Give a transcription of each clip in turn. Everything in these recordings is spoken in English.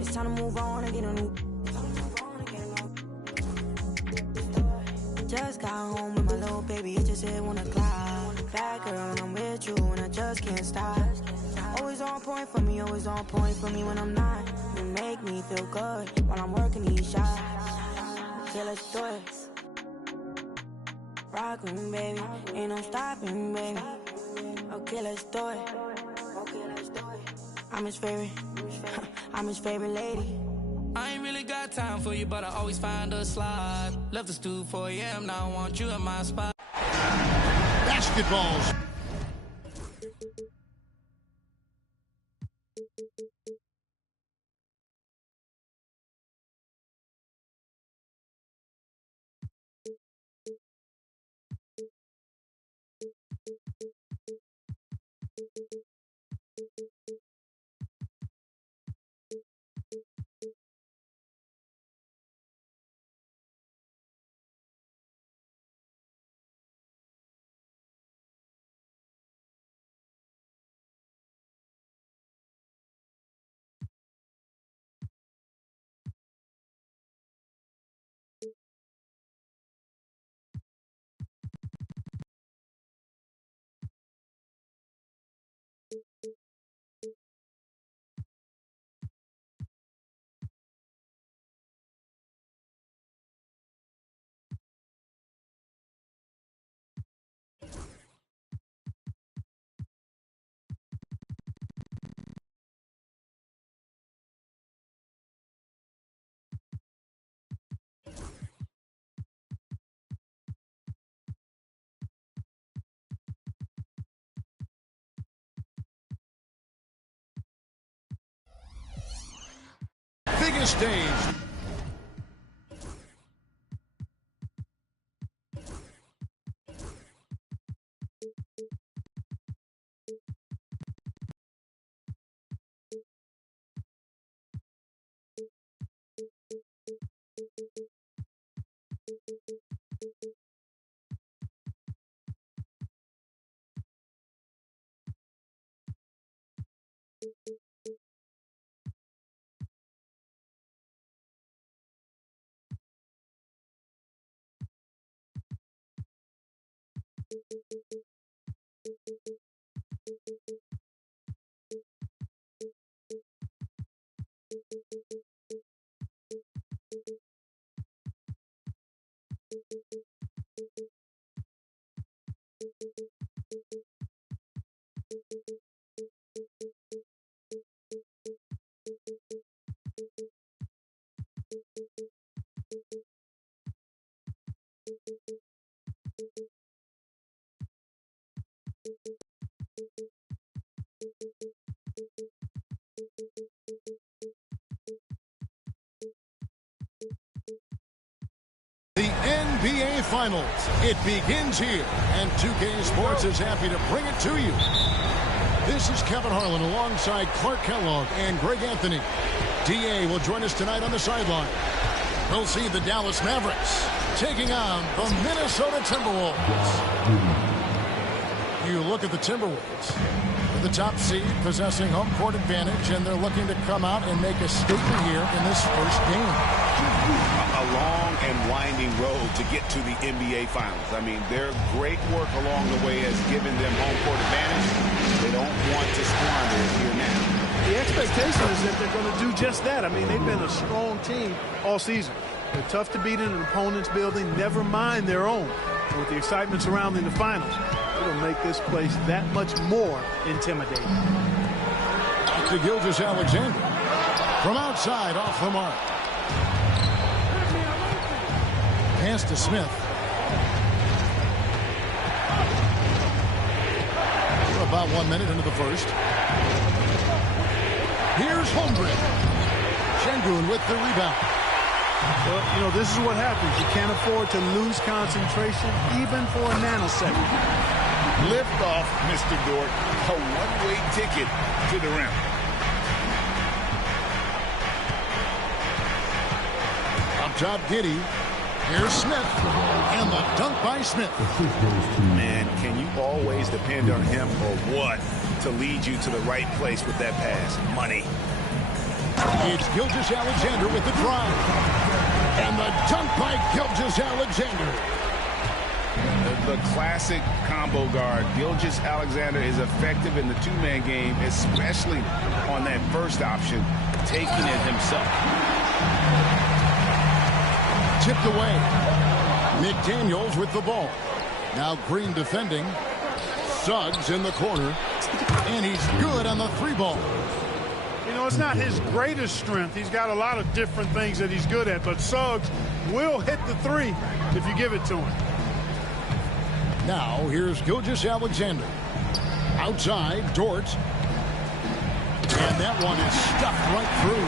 It's time to move on and get a new. Just got home with my little baby, it just hit 1 o'clock. Bad girl and I'm with you and I just can't stop. Always on point for me, always on point for me when I'm not. You make me feel good while I'm working these shots. Okay, let's do it. Rockin', baby, ain't no stopping, baby. Okay, let's do it. I'm his favorite, I'm his favorite lady. I ain't really got time for you, but I always find a slot. Left the stool 4 a.m., now I want you in my spot. Basketballs. Biggest stage. The NBA Finals. It begins here, and 2K Sports is happy to bring it to you. This is Kevin Harlan alongside Clark Kellogg and Greg Anthony. DA will join us tonight on the sideline. We'll see the Dallas Mavericks taking on the Minnesota Timberwolves. You look at the Timberwolves, the top seed possessing home court advantage, and they're looking to come out and make a statement here in this first game. A long and winding road to get to the NBA Finals. I mean, their great work along the way has given them home court advantage. They don't want to squander it here now. The expectation is that they're going to do just that. I mean, they've been a strong team all season. They're tough to beat in an opponent's building, never mind their own. And with the excitement surrounding the finals, it'll make this place that much more intimidating. Back to Gilgeous-Alexander. From outside, off the mark. Pass to Smith. We're about 1 minute into the first. Here's Holmgren. Şengün with the rebound. Well, you know, this is what happens. You can't afford to lose concentration even for a nanosecond. Lift off, Mr. Dort. A one-way ticket to the rim. Up top, Giddey. Here's Smith. And the dunk by Smith. Man, can you always depend on him or what to lead you to the right place with that pass? Money. It's Gilgeous-Alexander with the drive. And the dunk by Gilgeous-Alexander. The classic combo guard. Gilgeous-Alexander is effective in the two-man game, especially on that first option, taking it himself. Tipped away. McDaniels with the ball. Now Green defending. Suggs in the corner. And he's good on the three ball. You know, it's not his greatest strength. He's got a lot of different things that he's good at, but Suggs will hit the three if you give it to him. Now here's Gilgeous-Alexander. Outside, Dort. And that one is stuffed right through.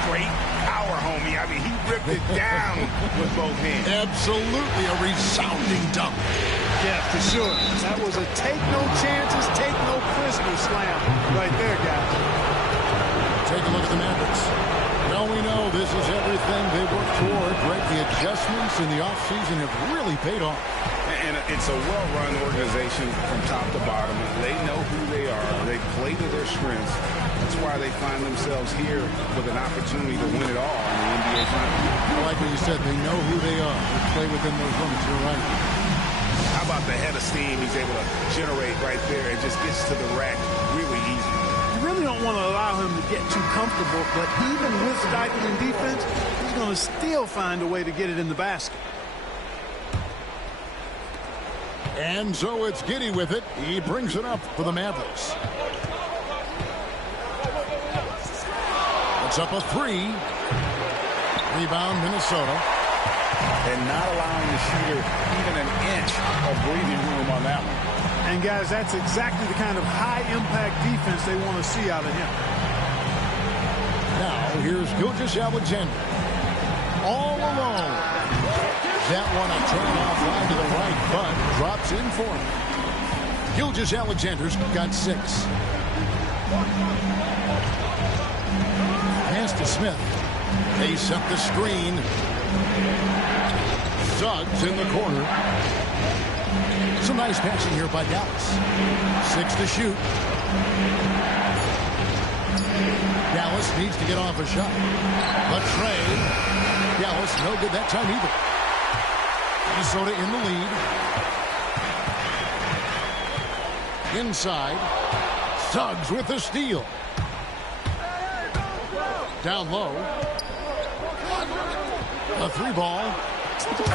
Straight power, homie. I mean, he ripped it down with both hands. Absolutely a resounding dunk. Yeah, for sure. That was a take no chances, take no prisoners slam right there, guys. Take a look at the Mavericks. Well, we know this is everything they worked toward, right? The adjustments in the offseason have really paid off. And it's a well-run organization from top to bottom. They know who they are. They play to their strengths. That's why they find themselves here with an opportunity to win it all in the NBA Finals. I like what you said. They know who they are. They play within those limits. You're right. How about the head of steam he's able to generate right there? It just gets to the rack really easy. You really don't want to allow him to get too comfortable, but even with stifling defense, he's going to still find a way to get it in the basket. And so it's Giddey with it. He brings it up for the Mavericks. It's up a three. Rebound, Minnesota. And not allowing the shooter even an inch of breathing room on that one. And, guys, that's exactly the kind of high-impact defense they want to see out of him. Now, here's Gilgeous-Alexander. All alone. That one a turn-off line to the right, but drops in for him. Gilgeous-Alexander's got 6. Pass to Smith. They set the screen. Suggs in the corner. Some nice passing here by Dallas. 6 to shoot. Dallas needs to get off a shot. But Trey. Dallas no good that time either. Minnesota in the lead. Inside. Suggs with the steal. Down low. A three ball.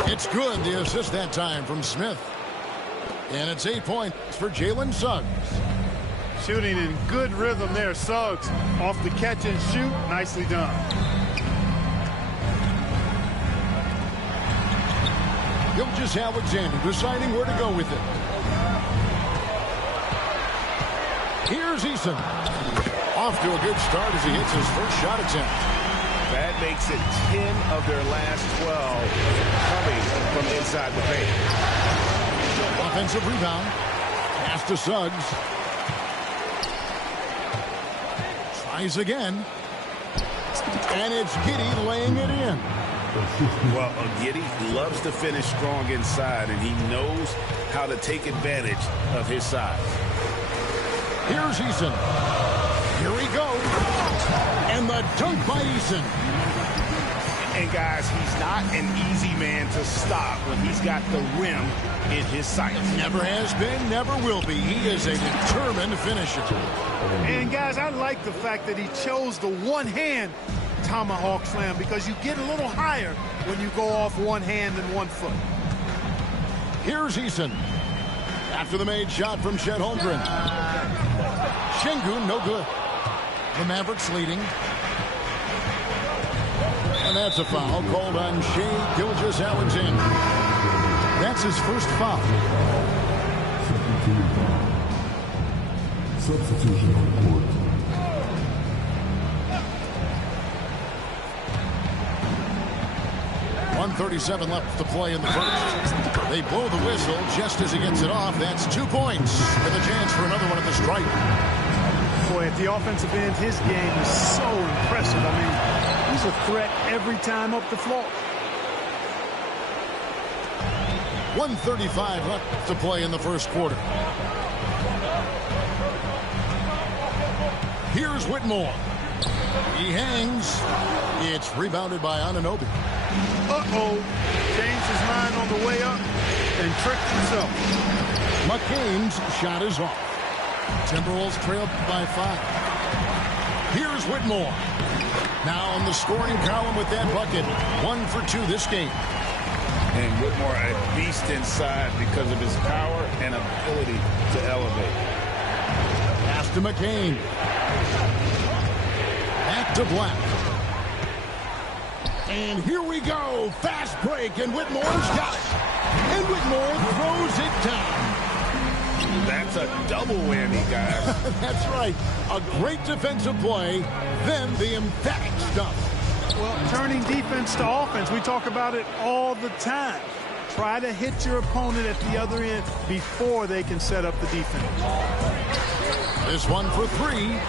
It's good. The assist that time from Smith. And it's 8 points for Jalen Suggs. Shooting in good rhythm there. Suggs off the catch and shoot. Nicely done. Gilgeous-Alexander deciding where to go with it. Here's Eason. Off to a good start as he hits his first shot attempt. That makes it 10 of their last 12 coming from inside the paint. Offensive rebound. Pass to Suggs. Tries again. And it's Giddey laying it in. Well, Giddey loves to finish strong inside, and he knows how to take advantage of his size. Here's Eason. Here we go. And the dunk by Eason. And, guys, he's not an easy man to stop when he's got the rim in his sights. Never has been, never will be. He is a determined finisher. And, guys, I like the fact that he chose the one-hand tomahawk slam because you get a little higher when you go off one hand and 1 foot. Here's Eason. After the made shot from Chet Holmgren. Şengün, no good. The Mavericks leading. And that's a foul called on Shai Gilgeous-Alexander. That's his first foul. Substitution on court. .137 left to play in the first. They blow the whistle just as he gets it off. That's 2 points with a chance for another one at the stripe. Boy, at the offensive end, his game is so impressive. I mean, he's a threat every time up the floor. 1:35 left to play in the first quarter. Here's Whitmore. He hangs. It's rebounded by Anunoby. Uh-oh. Changed his mind on the way up and tricked himself. McCain's shot is off. Timberwolves trail by 5. Here's Whitmore. Now on the scoring column with that bucket. 1 for 2 this game. And Whitmore a beast inside because of his power and ability to elevate. Pass to McCain. Back to Black. And here we go. Fast break, and Whitmore's got it. And Whitmore throws it down. That's a double whammy, guys. That's right. A great defensive play, then the emphatic stuff. Well, turning defense to offense, we talk about it all the time. Try to hit your opponent at the other end before they can set up the defense. This one for 3.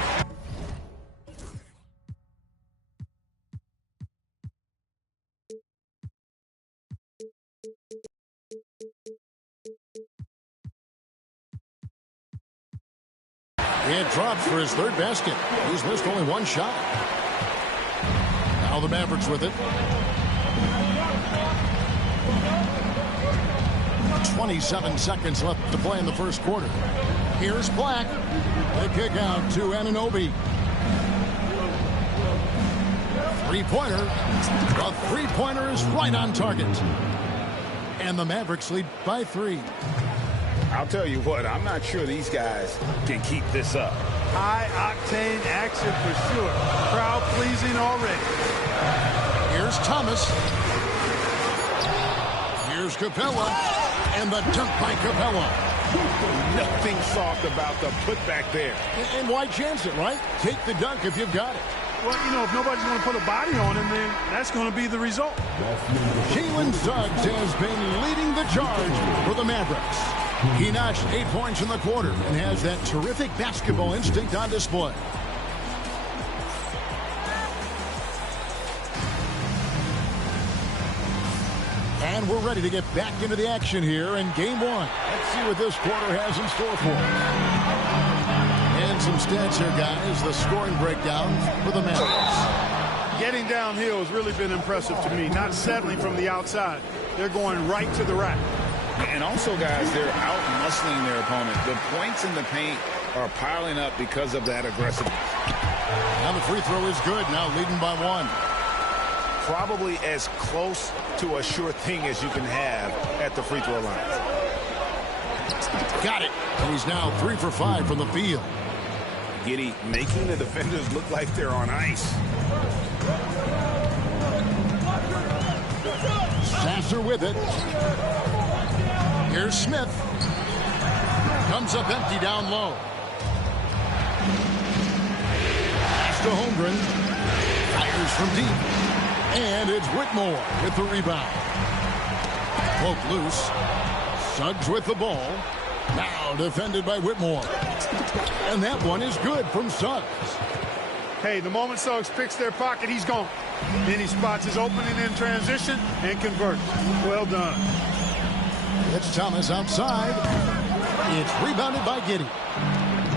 It drops for his 3rd basket. He's missed only 1 shot. Now the Mavericks with it. 27 seconds left to play in the first quarter. Here's Black. The kick out to Anunoby. Three-pointer. The three-pointer is right on target. And the Mavericks lead by 3. I'll tell you what, I'm not sure these guys can keep this up. High-octane action for sure. Crowd-pleasing already. Here's Thomas. Here's Capella. And the dunk by Capella. Nothing soft about the putback there. And why chance it, right? Take the dunk if you've got it. Well, you know, if nobody's going to put a body on him, then that's going to be the result. Jalen Suggs has been leading the charge for the Mavericks. He notched 8 points in the quarter and has that terrific basketball instinct on display. And we're ready to get back into the action here in Game 1. Let's see what this quarter has in store for us. And some stats here, guys. The scoring breakdown for the Mavericks. Getting downhill has really been impressive to me. Not settling from the outside. They're going right to the rack. And also, guys, they're out-muscling their opponent. The points in the paint are piling up because of that aggressiveness. Now the free throw is good. Now leading by 1. Probably as close to a sure thing as you can have at the free throw line. Got it. And he's now 3 for 5 from the field. Giddey making the defenders look like they're on ice. Sasser with it. Here's Smith. Comes up empty down low. Pass to Holmgren. Fires from deep. And it's Whitmore with the rebound. Poke loose. Suggs with the ball. Now defended by Whitmore. And that one is good from Suggs. Hey, the moment Suggs picks their pocket, he's gone. Then he spots his opening in transition and converts. Well done. It's Thomas outside. It's rebounded by Giddey.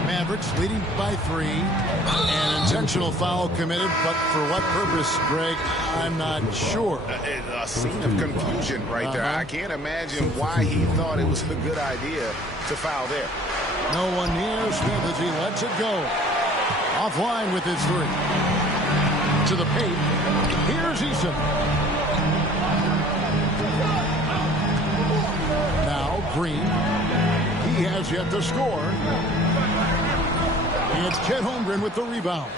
Mavericks leading by 3. An intentional foul committed, but for what purpose, Greg, I'm not sure. A scene of confusion right there. I can't imagine why he thought it was a good idea to foul there. No one near Smith as he lets it go. Offline with his 3. To the paint. Here's Eason. Now Green. He has yet to score. It's Chet Holmgren with the rebound.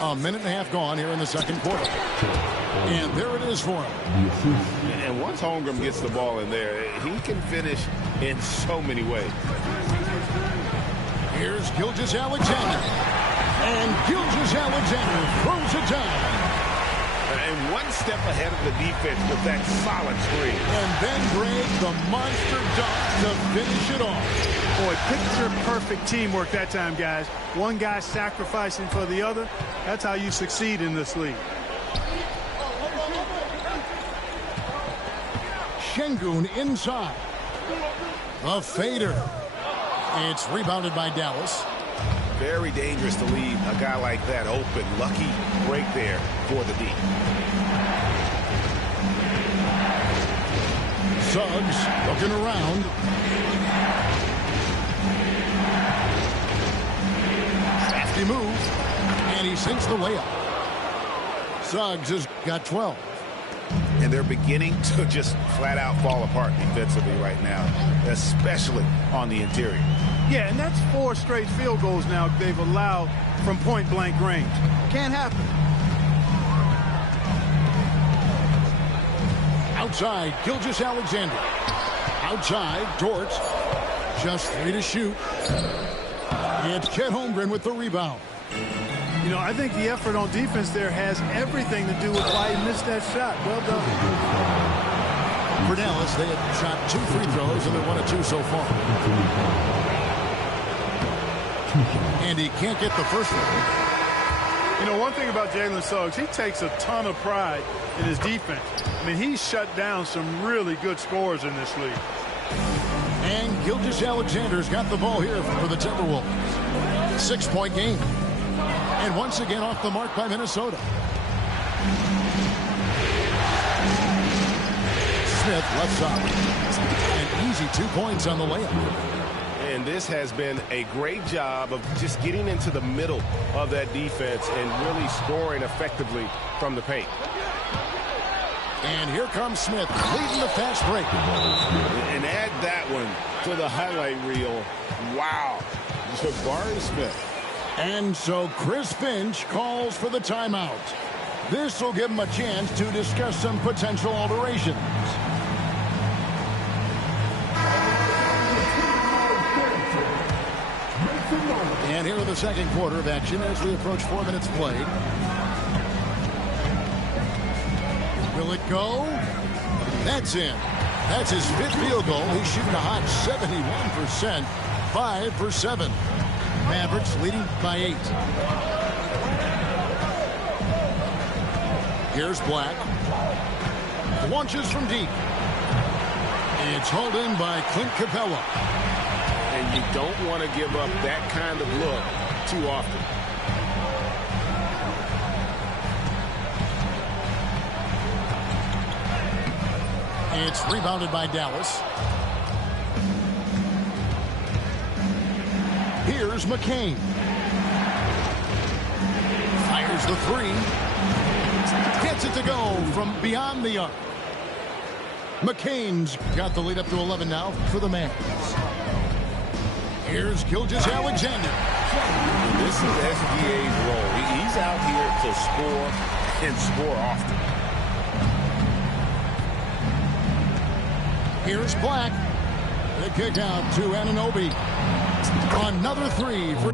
A minute and a half gone here in the second quarter. And there it is for him. And once Holmgren gets the ball in there, he can finish in so many ways. Here's Gilgeous-Alexander. And Gilgeous-Alexander throws it down. And one step ahead of the defense with that solid screen. And then Greg, the monster dunk to finish it off. Boy, picture-perfect teamwork that time, guys. One guy sacrificing for the other. That's how you succeed in this league. Şengün inside. The fader. It's rebounded by Dallas. Very dangerous to leave a guy like that open. Lucky break there for the D. Suggs looking around. Crafty move. And he sinks the layup. Suggs has got 12. And they're beginning to just flat out fall apart defensively right now, especially on the interior. Yeah, and that's 4 straight field goals now they've allowed from point-blank range. Can't happen. Outside, Gilgeous-Alexander. Outside, Dort. Just 3 to shoot. It's Chet Holmgren with the rebound. You know, I think the effort on defense there has everything to do with why he missed that shot. Well done. For Dallas, they had shot 2 free throws, and they're 1 of 2 so far. And he can't get the first one. You know, one thing about Jalen Suggs, he takes a ton of pride in his defense. I mean, he's shut down some really good scorers in this league. And Gilgeous-Alexander's got the ball here for the Timberwolves. 6-point game. And once again off the mark by Minnesota. Smith left side. An easy 2 points on the layup. And this has been a great job of just getting into the middle of that defense and really scoring effectively from the paint. And here comes Smith leading the fast break. And add that one to the highlight reel. Wow. Jabari Smith. And so Chris Finch calls for the timeout. This will give him a chance to discuss some potential alterations. And here in the second quarter of action as we approach 4 minutes played. Will it go? That's in. That's his 5th field goal. He's shooting a hot 71%. 5 for 7. Mavericks leading by 8. Here's Black. Launches from deep. It's hauled in by Clint Capella. And you don't want to give up that kind of look too often. It's rebounded by Dallas. Here's McCain. Fires the 3. Gets it to go from beyond the arc. McCain's got the lead up to 11 now for the Mavs. Here's Gilgeous-Alexander. This is SGA's role. He's out here to score and score often. Here's Black. The kick out to Anunoby. Another 3 for...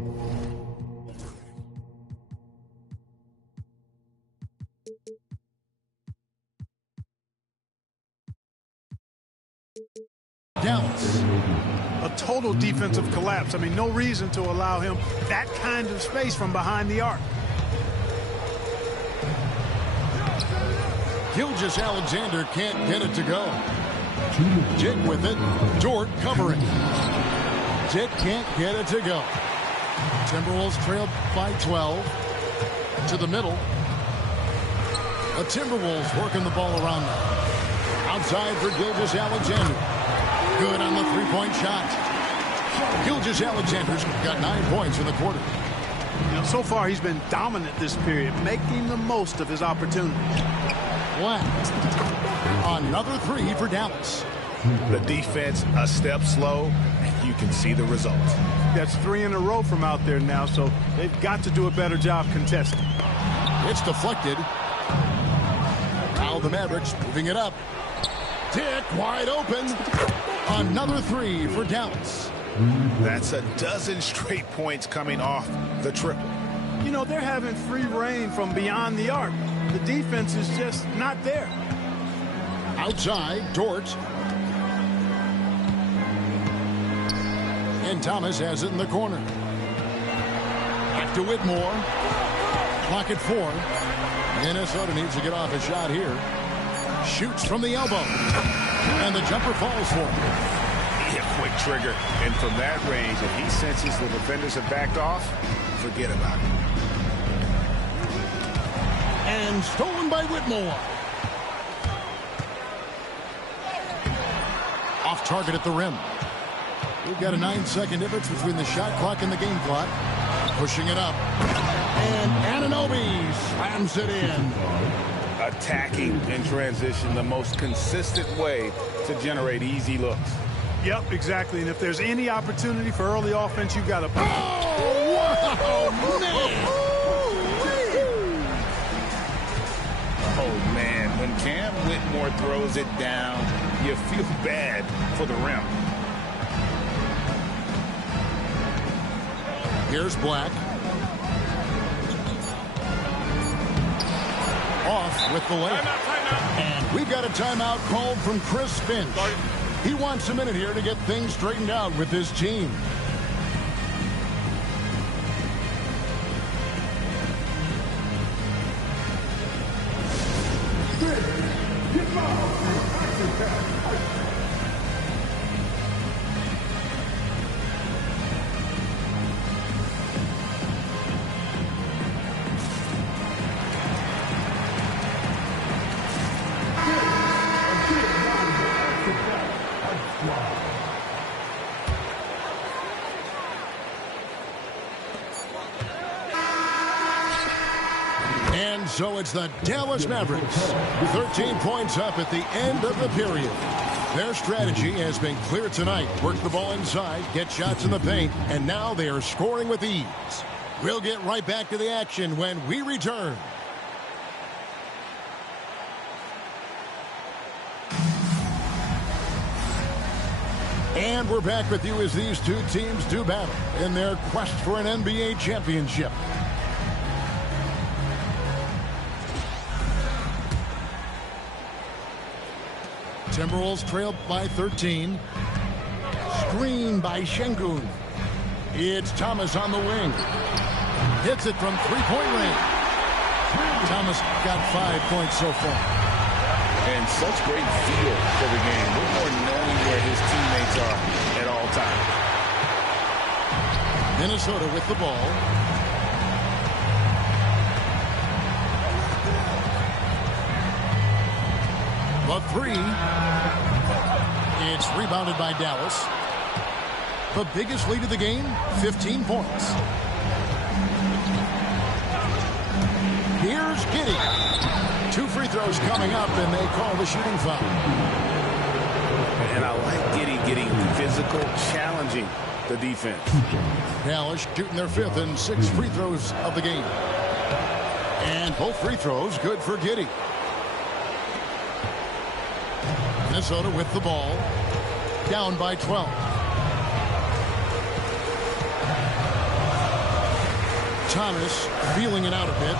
Dallas. A total defensive collapse. I mean, no reason to allow him that kind of space from behind the arc. Gilgeous-Alexander can't get it to go. Dick with it. Dort covering. Dick can't get it to go. Timberwolves trailed by 12. To the middle. The Timberwolves working the ball around now. Outside for Gilgeous-Alexander. Good on the three-point shot. Gilgeous-Alexander's got 9 points in the quarter. You know, so far he's been dominant this period, making the most of his opportunity. Black. Another 3 for Dallas. The defense a step slow, and you can see the results. That's 3 in a row from out there now, so they've got to do a better job contesting. It's deflected. Now the Mavericks moving it up. Dick wide open. Another 3 for Dallas. That's a dozen straight points coming off the triple. You know, they're having free reign from beyond the arc. The defense is just not there. Outside, Dort. And Thomas has it in the corner. Back to Whitmore. Clock at 4. Minnesota needs to get off a shot here. Shoots from the elbow. And the jumper falls for him. A quick trigger. And from that range, if he senses the defenders have backed off, forget about it. And stolen by Whitmore. Off target at the rim. We've got a 9-second difference between the shot clock and the game clock. Pushing it up. And Anunoby slams it in. Attacking in transition, the most consistent way to generate easy looks. Yep, exactly. And if there's any opportunity for early offense, you've got to... Oh, wow, man. Oh, man, when Cam Whitmore throws it down, you feel bad for the rim. Here's Black. Off with the layup. And we've got a timeout called from Chris Finch. He wants a minute here to get things straightened out with his team. So it's the Dallas Mavericks, 13 points up at the end of the period. Their strategy has been clear tonight. Work the ball inside, get shots in the paint, and now they are scoring with ease. We'll get right back to the action when we return. And we're back with you as these two teams do battle in their quest for an NBA championship. Timberwolves trailed by 13. Screen by Şengün. It's Thomas on the wing. Hits it from three-point range. Thomas got 5 points so far. And such great feel for the game. Whitmore knowing where his teammates are at all times. Minnesota with the ball. The three. It's rebounded by Dallas. The biggest lead of the game, 15 points. Here's Giddey. 2 free throws coming up, and they call the shooting foul. And I like Giddey getting physical, challenging the defense. Dallas shooting their 5th and 6 free throws of the game. And both free throws good for Giddey. Minnesota with the ball. Down by 12. Thomas feeling it out a bit.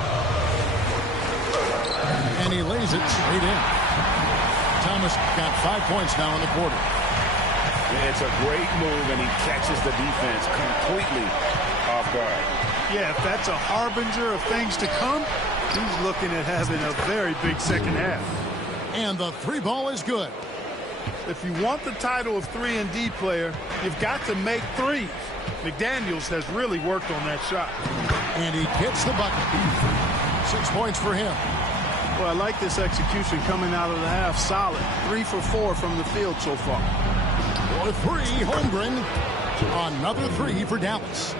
And he lays it straight in. Thomas got 5 points now in the quarter. It's a great move, and he catches the defense completely off guard. Yeah, if that's a harbinger of things to come, he's looking at having a very big second half. And the 3 ball is good. If you want the title of 3-and-D player, you've got to make threes. McDaniels has really worked on that shot. And he hits the bucket. 6 points for him. Well, I like this execution coming out of the half. Solid. 3 for 4 from the field so far. The 3, Holmgren. Another 3 for Dallas.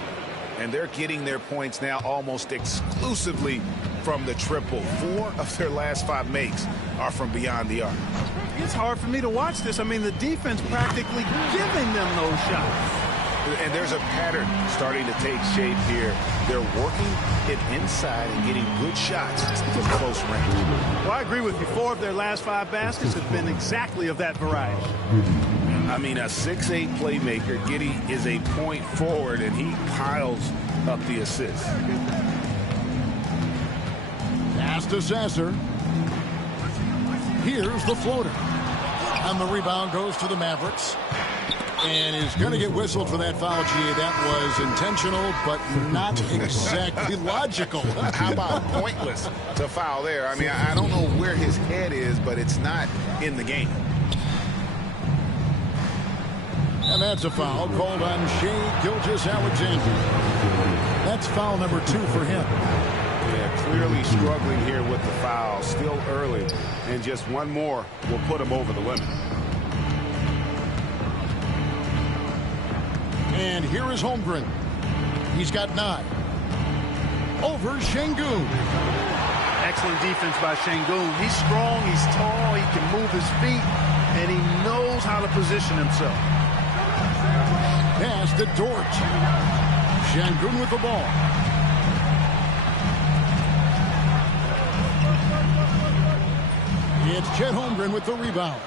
And they're getting their points now almost exclusively from the triple. 4 of their last 5 makes are from beyond the arc. It's hard for me to watch this. I mean, the defense practically giving them those shots. And there's a pattern starting to take shape here. They're working it inside and getting good shots from close range. Well, I agree with you. 4 of their last 5 baskets have been exactly of that variety. I mean, a 6'8 playmaker. Giddey is a point forward, and he piles up the assists. Pass to Sasser. Here's the floater. And the rebound goes to the Mavericks. And is going to get whistled for that foul, G. That was intentional, but not exactly logical. How about pointless to foul there? I mean, I don't know where his head is, but it's not in the game. And that's a foul called on Shai Gilgeous-Alexander. That's foul number 2 for him. Yeah, clearly struggling here with the foul. Still early. And just one more will put him over the limit. And here is Holmgren. He's got 9. Over Şengün. Excellent defense by Şengün. He's strong, he's tall, he can move his feet, and he knows how to position himself. Pass to Dort. Şengün with the ball. It's Chet Holmgren with the rebound.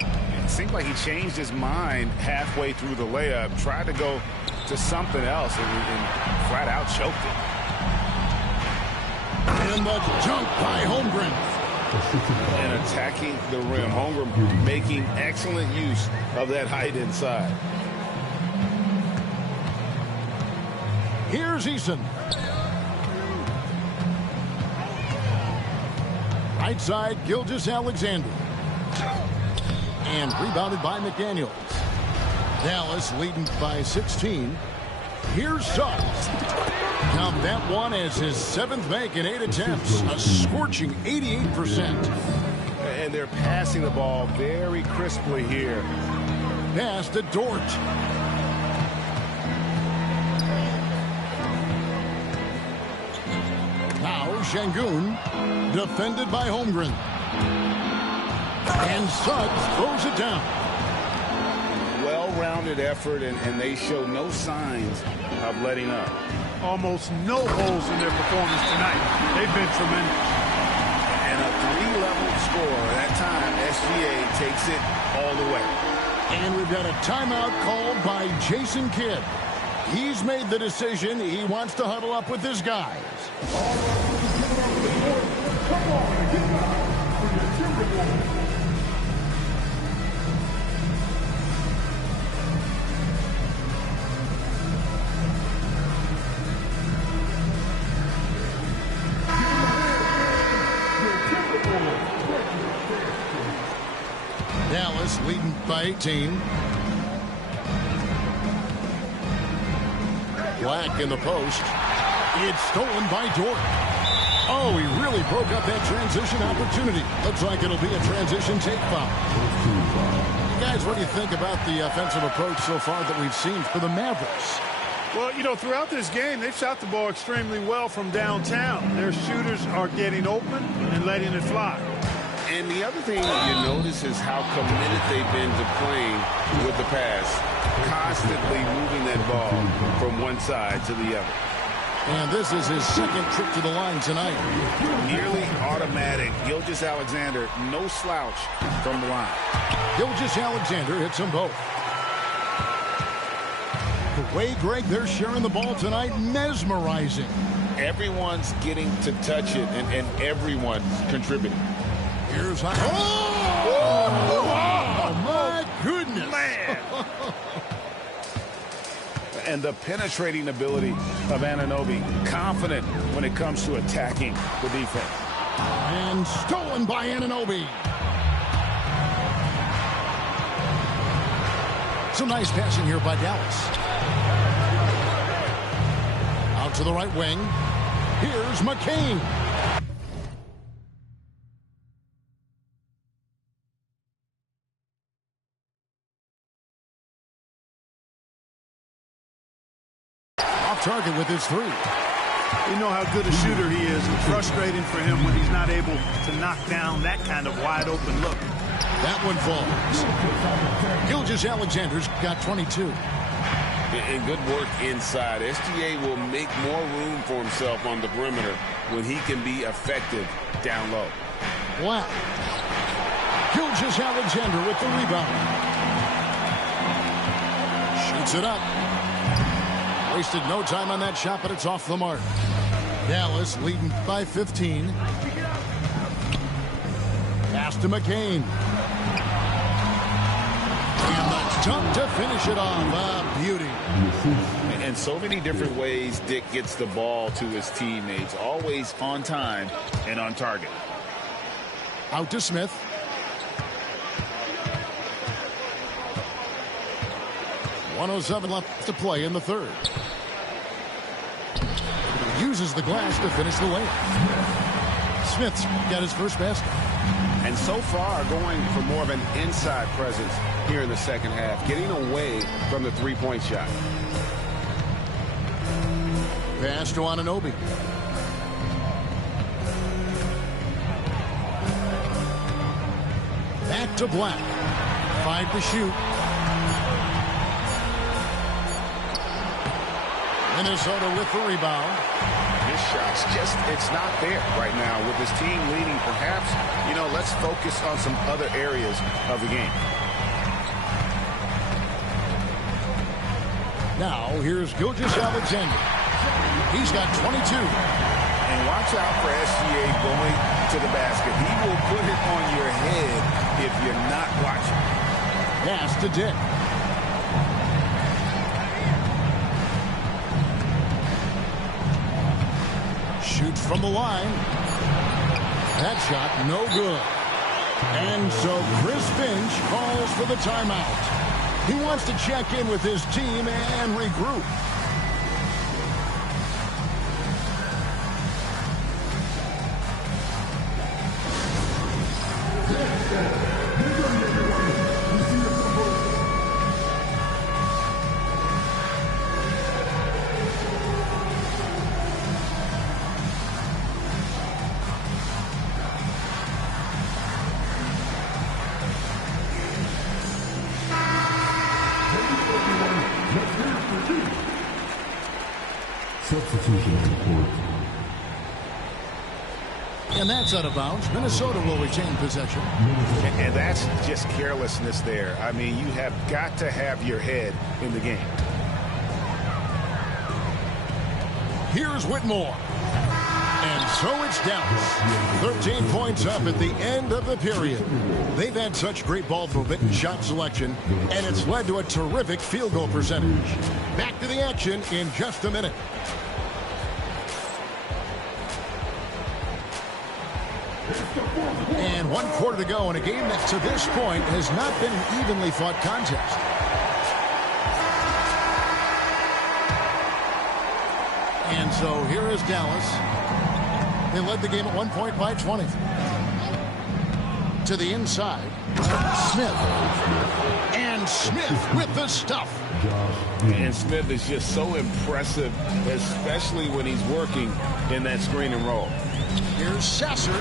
It seemed like he changed his mind halfway through the layup, tried to go to something else, and flat out choked it. And the dunk by Holmgren. And attacking the rim. Holmgren making excellent use of that height inside. Here's Eason. Right side, Gilgeous-Alexander. And rebounded by McDaniels. Dallas leading by 16. Here's Suggs. Count that one as his 7th make in 8 attempts. A scorching 88%. And they're passing the ball very crisply here. Pass to Dort. Now Şengün, defended by Holmgren. And Suggs throws it down. Well-rounded effort, and they show no signs of letting up. Almost no holes in their performance tonight. They've been tremendous. And a 3-level score. That time, SGA takes it all the way. And we've got a timeout called by Jason Kidd. He's made the decision. He wants to huddle up with his guys. Dallas leading by 18. Black in the post. It's stolen by Dort. Oh, he really broke up that transition opportunity. Looks like it'll be a transition take foul. Guys, what do you think about the offensive approach so far that we've seen for the Mavericks? Well, you know, throughout this game, they've shot the ball extremely well from downtown. Their shooters are getting open and letting it fly. And the other thing you notice is how committed they've been to playing with the pass, constantly moving that ball from one side to the other. And this is his 2nd trip to the line tonight. Nearly automatic. Gilgeous-Alexander, no slouch from the line. Gilgeous-Alexander hits them both. The way, Greg, they're sharing the ball tonight, mesmerizing. Everyone's getting to touch it, and everyone's contributing. Here's how. Oh, my goodness. Man. And the penetrating ability of Anunoby, confident when it comes to attacking the defense. And stolen by Anunoby. Some nice passing here by Dallas. Out to the right wing. Here's McCain. Off target with his 3. You know how good a shooter he is, and frustrating for him when he's not able to knock down that kind of wide-open look. That one falls. Gilgeous-Alexander's got 22. And good work inside. SGA will make more room for himself on the perimeter when he can be effective down low. Wow. Gilgeous-Alexander with the rebound. Shoots it up. Wasted no time on that shot, but it's off the mark. Dallas leading by 15. Pass to McCain. And the dunk to finish it off. A beauty. And so many different ways Dick gets the ball to his teammates. Always on time and on target. Out to Smith. 1:07 left to play in the third. Uses the glass to finish the layup. Smith's got his first basket. And so far, going for more of an inside presence here in the second half, getting away from the three-point shot. Pass to Anunoby. Back to Black. 5 to shoot. Minnesota with the rebound. His shot's just, it's not there right now. With his team leading, perhaps, let's focus on some other areas of the game. Now, here's Gilgeous-Alexander. He's got 22. And watch out for SGA going to the basket. He will put it on your head if you're not watching. Pass to Dick. Shoots from the line. That shot, no good. And so Chris Finch calls for the timeout. He wants to check in with his team and regroup. And that's out of bounds. Minnesota will retain possession. And that's just carelessness there. I mean, you have got to have your head in the game. Here's Whitmore. And so it's Dallas. 13 points up at the end of the period. They've had such great ball movement and shot selection, and it's led to a terrific field goal percentage. Back to the action in just a minute. And 1 quarter to go in a game that to this point has not been an evenly fought contest. And so here is Dallas. They led the game at 1 point by 20. To the inside. Smith. And Smith with the stuff. And Smith is just so impressive, especially when he's working in that screen and roll. Here's Sasser.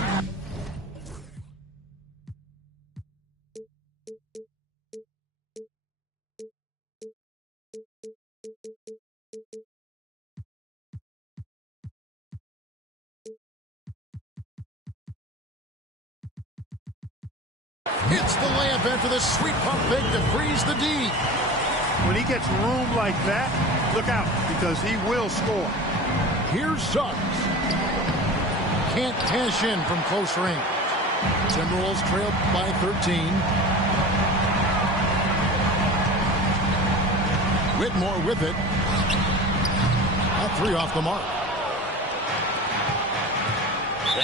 Hits the layup after the sweet pump fake to freeze the D. When he gets room like that, look out, because he will score. Here's Suggs. Can't cash in from close range. Timberwolves trail by 13. Whitmore with it. That 3 off the mark.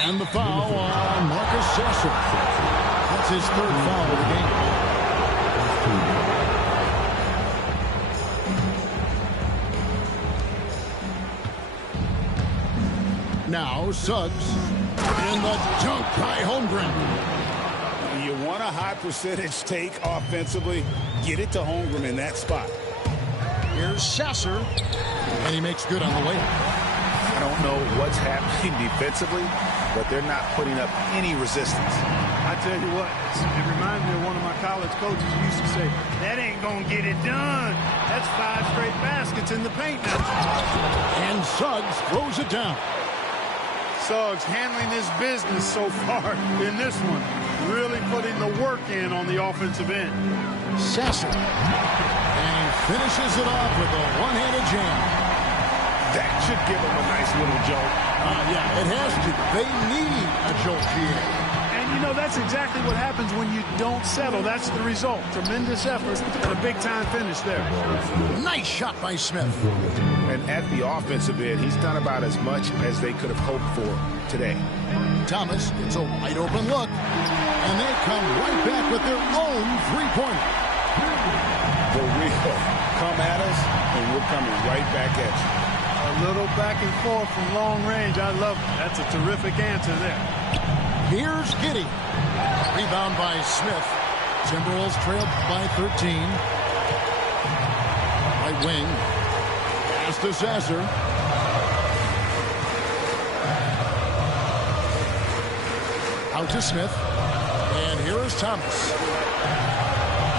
And the foul on Marcus Sasser. That's his 3rd foul of the game. Now Suggs. And the dunk by Holmgren. You want a high percentage take offensively, get it to Holmgren in that spot. Here's Sasser. And he makes good on the way. I don't know what's happening defensively, but they're not putting up any resistance. I tell you what, it reminds me of one of my college coaches who used to say, that ain't going to get it done. That's 5 straight baskets in the paint now. And Suggs throws it down. Suggs handling his business so far in this one. Really putting the work in on the offensive end. Sasser. And he finishes it off with a one-handed jam. That should give them a nice little jolt. Yeah, it has to. They need a jolt here. And, that's exactly what happens when you don't settle. That's the result. Tremendous effort and a big-time finish there. Nice shot by Smith. And at the offensive end, he's done about as much as they could have hoped for today. Thomas gets a wide-open look. And they come right back with their own three-pointer. For real. Come at us, and we're coming right back at you. A little back and forth from long range. I love it. That's a terrific answer there. Here's Giddey. Rebound by Smith. Timberwolves trail by 13. Right wing. Pass to Sasser. Out to Smith. And here is Thomas.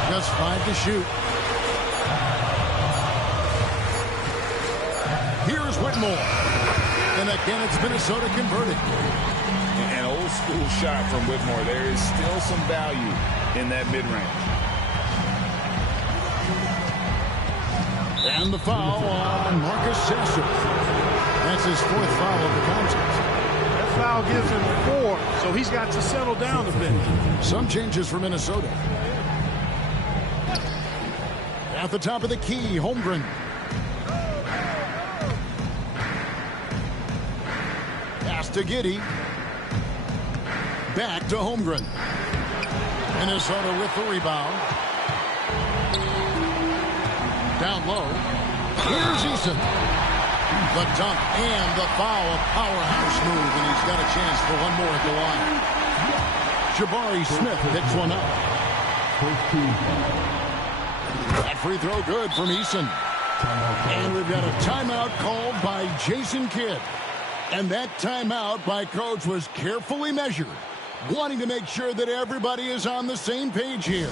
Just 5 to shoot. Here's Whitmore. And again, it's Minnesota converting. An old school shot from Whitmore. There is still some value in that mid-range. And the foul on Marcus Sasser. That's his 4th foul of the contest. That foul gives him 4, so he's got to settle down a bit. Some changes for Minnesota. At the top of the key, Holmgren. Pass to Giddey. Back to Holmgren. Minnesota with the rebound. Down low. Here's Eason. The dunk and the foul. A powerhouse move, and he's got a chance for one more at the line. Jabari Smith picks one up. That free throw good from Eason. And we've got a timeout called by Jason Kidd. And that timeout by Coach was carefully measured, wanting to make sure that everybody is on the same page here.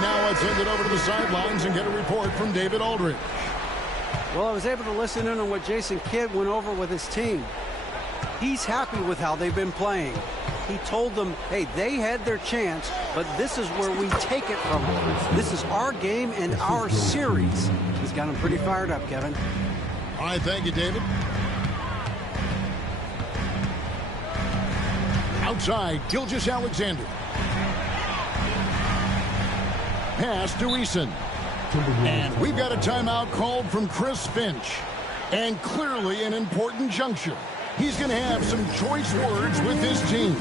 Now let's send it over to the sidelines and get a report from David Aldridge. Well, I was able to listen in on what Jason Kidd went over with his team. He's happy with how they've been playing. He told them, hey, they had their chance, but this is where we take it from them. This is our game and our series. He's got them pretty fired up, Kevin. All right, thank you, David. Outside, Gilgeous-Alexander. Pass to Eason. And we've got a timeout called from Chris Finch. And clearly an important juncture. He's going to have some choice words with his team.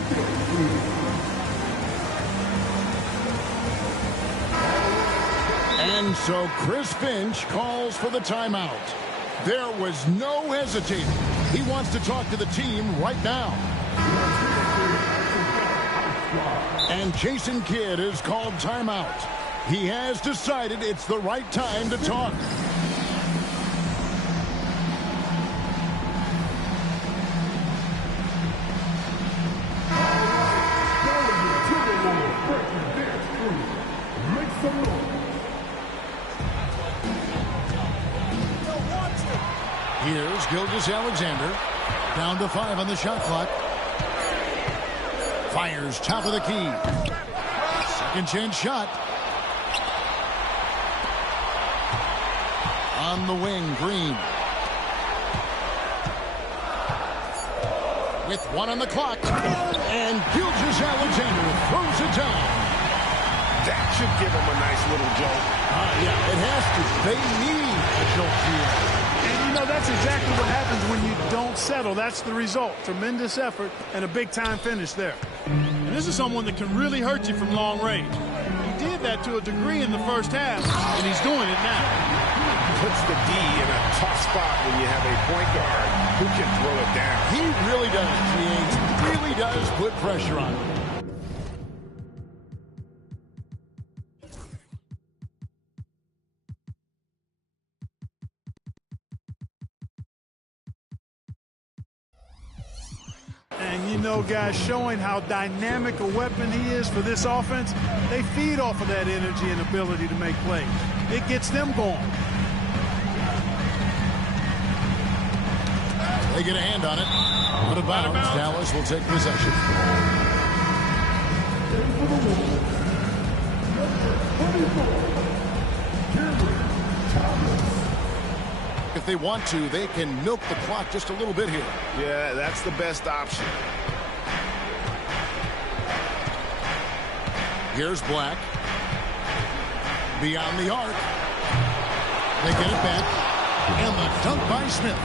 And so Chris Finch calls for the timeout. There was no hesitating. He wants to talk to the team right now. And Jason Kidd is called timeout. He has decided it's the right time to talk. Here's Gilgeous-Alexander. Down to 5 on the shot clock. Fires top of the key. Second chance shot. On the wing, Green. With 1 on the clock. And Gilgeous-Alexander throws it down. That should give him a nice little jolt. Yeah, it has to. They need a jolt here. And, you know, that's exactly what happens when you don't settle. That's the result. Tremendous effort and a big-time finish there. And this is someone that can really hurt you from long range. He did that to a degree in the first half, and he's doing it now. Puts the D in a tough spot when you have a point guard who can throw it down. He really does. He really does put pressure on him. And you know, guys, showing how dynamic a weapon he is for this offense, they feed off of that energy and ability to make plays. It gets them going. They get a hand on it. Out of bounds. Dallas will take possession. If they want to, they can milk the clock just a little bit here. Yeah, that's the best option. Here's Black. Beyond the arc. They get it back. And the dunk by Smith.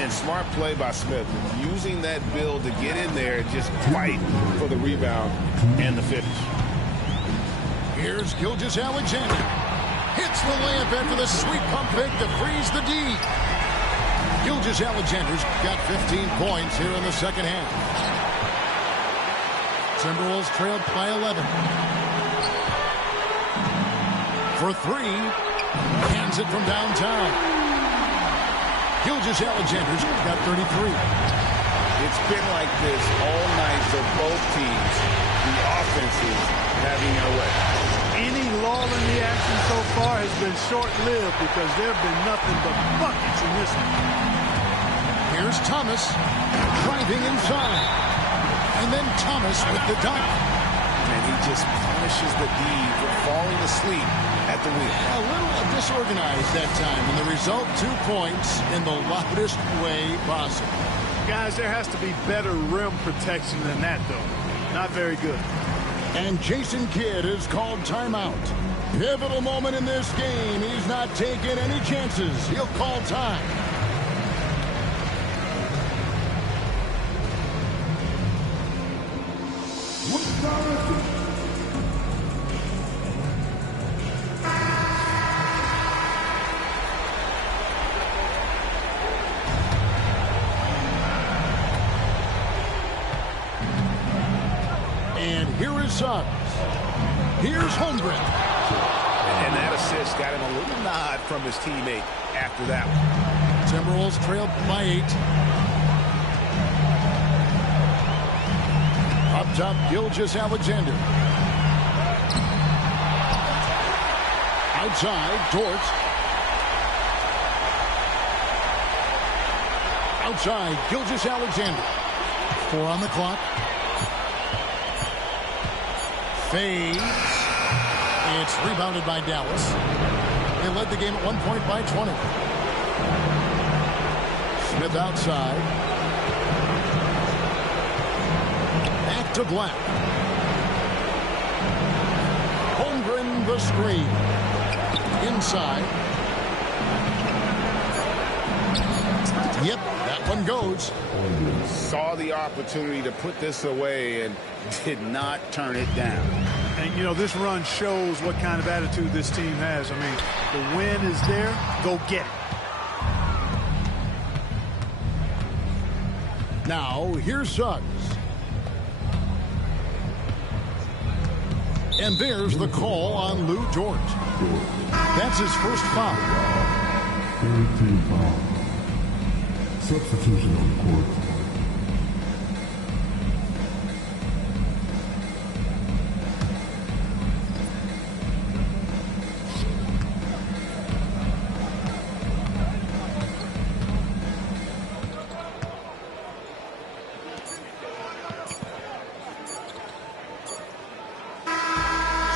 And smart play by Smith. Using that build to get in there, just fight for the rebound and the finish. Here's Gilgeous-Alexander. Hits the layup after the sweet pump fake to freeze the D. Gilgeous-Alexander's got 15 points here in the second half. Timberwolves trailed by 11. For 3. Hands it from downtown. Gilgeous-Alexander's got 33. It's been like this all night for both teams. The offenses having their way. Any lull in the action so far has been short-lived because there have been nothing but buckets in this one. Here's Thomas driving inside. And then Thomas with the dunk. And he just punishes the D for falling asleep at the wheel. A little disorganized that time, and the result 2 points in the loudest way possible. Guys, there has to be better rim protection than that, though. Not very good. And Jason Kidd is called timeout. Pivotal moment in this game. He's not taking any chances. He'll call time. And here is Suggs. Here's Holmgren. And that assist got him a little nod from his teammate after that one. Timberwolves trailed by 8. Up top, Gilgeous-Alexander. Outside, Dort. Outside, Gilgeous-Alexander. 4 on the clock. Fades. It's rebounded by Dallas. They led the game at 1 point by 20. Smith outside. Back to Black. Holmgren the screen. Inside. Yep, that one goes. Saw the opportunity to put this away and did not turn it down. And, you know, this run shows what kind of attitude this team has. I mean, the win is there. Go get it. Now, here's Suggs. And there's the call on Lou Dort. That's his first foul. Third team foul. Substitution on the court.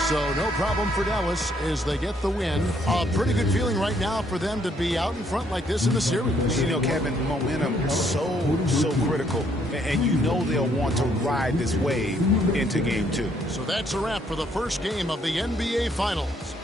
So no problem for Dallas as they get the win. A pretty good feeling right now for them to be out in front like this in the series. You know, Kevin, momentum is so critical. And you know they'll want to ride this wave into game 2. So that's a wrap for the first game of the NBA Finals.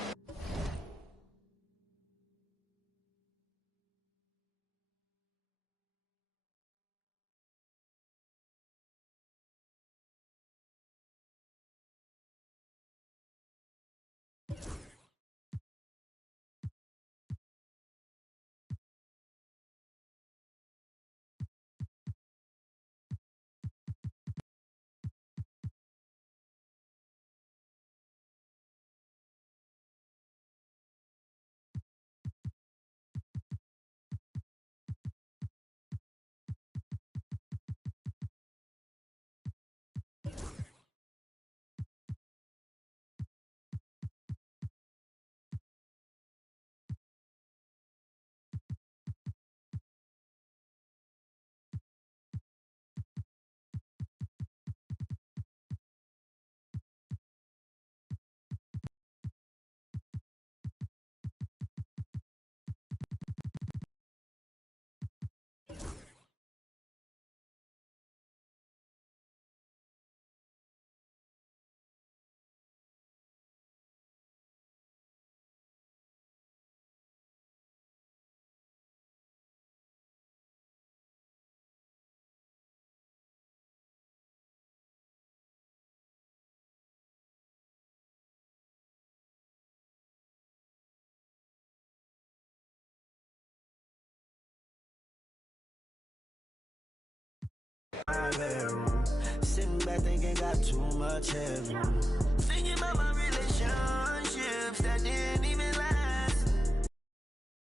Sitting back thinking got too much headroom. Thinking about my relationships that didn't even